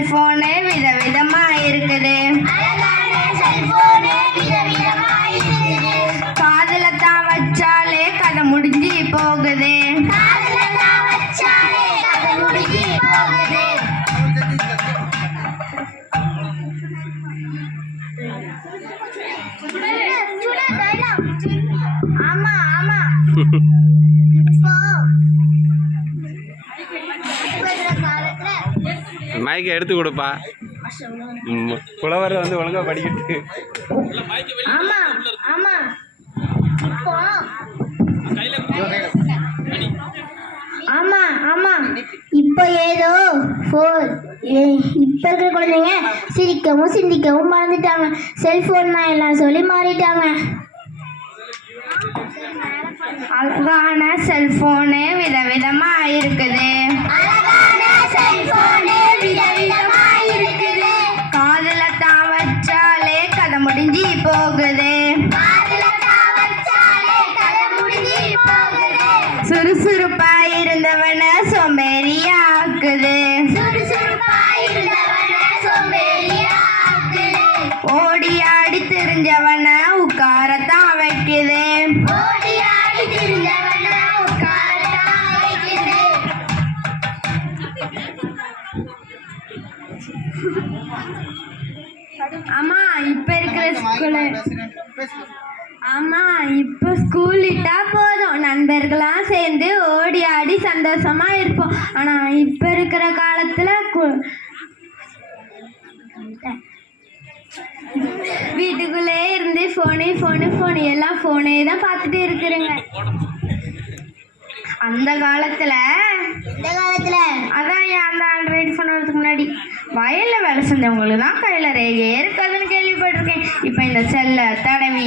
Cellphone விதவிதமா இருக்குது. காதுல தான் வச்சாலே கதை முடிஞ்சு போகுது. ஆமா ஆமா மைக்கை எடுத்து கொடுப்பா. புலவர் வந்து ஒழுங்கா படிக்கிட்டு. ஆமா ஆமா ஆமா ஆமா இப்போ ஏதோ இப்ப இருக்கிற குழந்தைங்க சிரிக்கவும் சிந்திக்கவும் மறந்துட்டாங்க. செல்போன் எல்லாம் சொல்லி மாறிட்டாங்க. அழகான செல்போனு விதவிதமா இருக்குது. காதுல தான் வச்சாலே கதை முடிஞ்சு போகுது. சுறுசுறுப்பா இருந்தவன சோம்பேறியாக்குது. ஓடி ஆடி தெரிஞ்சவன உட்காரத்தான் வைக்குது. ஆமா இப்ப இருக்கிற ஸ்கூலு ஆமா இப்ப ஸ்கூல் விட்டா போதும் நண்பர்களாம் சேர்ந்து ஓடி ஆடி சந்தோஷமா இருப்போம். ஆனா இப்ப இருக்கிற காலத்துல வீட்டுக்குள்ளே இருந்து போனு எல்லாம் போனே தான் பார்த்துட்டு இருக்கிறேங்க. அந்த காலத்துல அதான் அந்த ஆண்ட்ராய்டு ஃபோன் வரதுக்கு முன்னாடி வயல்ல வேலை செஞ்சவங்களுக்கு தான் கையில ரேகையே இருக்காதுன்னு கேள்விப்பட்டிருக்கேன். இப்ப இந்த செல்ல தடவி